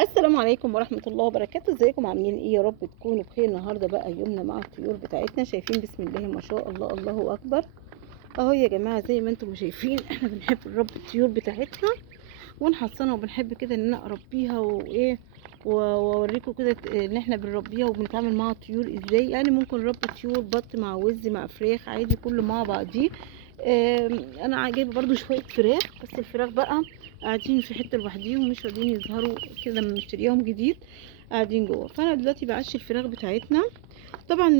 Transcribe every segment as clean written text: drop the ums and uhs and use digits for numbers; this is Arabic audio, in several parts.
السلام عليكم ورحمة الله وبركاته. ازيكم عاملين ايه؟ يا رب تكونوا بخير. النهاردة بقى يومنا مع الطيور بتاعتنا. شايفين بسم الله ما شاء الله، الله اكبر. اهو يا جماعة زي ما انتم شايفين احنا بنحب نربي الطيور بتاعتنا ونحصنها، وبنحب كده ان انا اربيها وايه واوريكم كده ان احنا بنربيها وبنتعامل مع الطيور ازاي. يعني ممكن نربي طيور بط مع وز مع فراخ عادي كله مع بعضيه. انا جايبه برضو شويه فراخ، بس الفراخ بقى قاعدين في حته لوحديهم مش راضيين يظهروا كده، من مشترياهم جديد قاعدين جوه. فانا دلوقتي بعشي الفراخ بتاعتنا طبعا،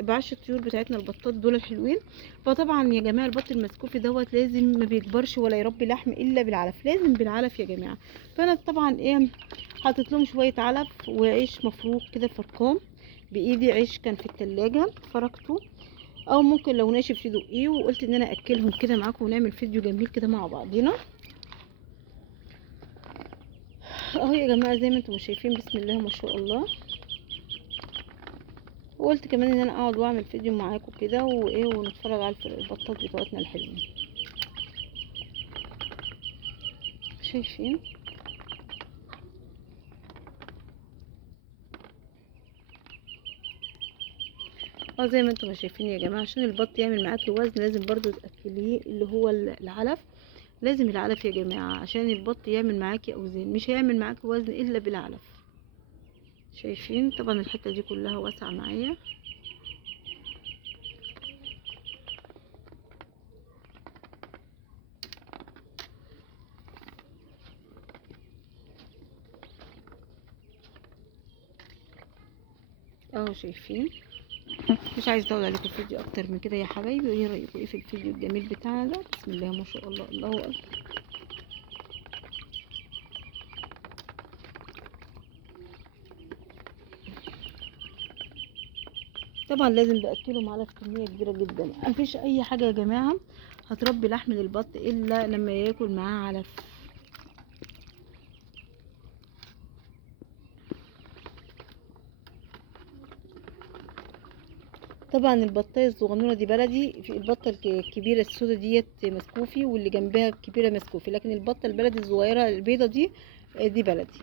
بعشي الطيور بتاعتنا البطات دول الحلوين. فطبعا يا جماعه البط المسكوفي دوت لازم ما بيكبرش ولا يربي لحم الا بالعلف، لازم بالعلف يا جماعه. فانا طبعا ايه، حطيت لهم شويه علف وعيش مفروك كده فرقان بايدي. عيش كان في التلاجة فركته، او ممكن لو ناشف يدقيه، وقلت ان انا اكلهم كده معاكم ونعمل فيديو جميل كده مع بعضينا. اهو يا جماعه زي ما انتم شايفين بسم الله ما شاء الله. وقلت كمان ان انا اقعد واعمل فيديو معاكم كده وايه، ونتفرج على البطات بتوعتنا الحلوين. شايفين اه زي ما انتم شايفين يا جماعه. عشان البط يعمل معاكي وزن لازم برضو تاكليه اللي هو العلف. لازم العلف يا جماعه عشان البط يعمل معاكي اوزان، مش هيعمل معاكي وزن الا بالعلف. شايفين طبعا الحته دي كلها واسعه معايا. اهو شايفين. مش عايز اطول عليكم الفيديو اكتر من كده يا حبايبي. ايه رايكم ايه في الفيديو الجميل بتاعنا ده؟ بسم الله ما شاء الله، الله اكبر. طبعا لازم باكلهم علف كميه كبيره جدا. مفيش اي حاجه يا جماعه هتربي لحم للبط الا لما ياكل معاه علف. طبعا البطايه الصغنونه دي بلدي، في البطه الكبيره السودا ديت مسكوفي، واللي جنبها الكبيره مسكوفي، لكن البطه البلدي الصغيره البيضه دي دي بلدي.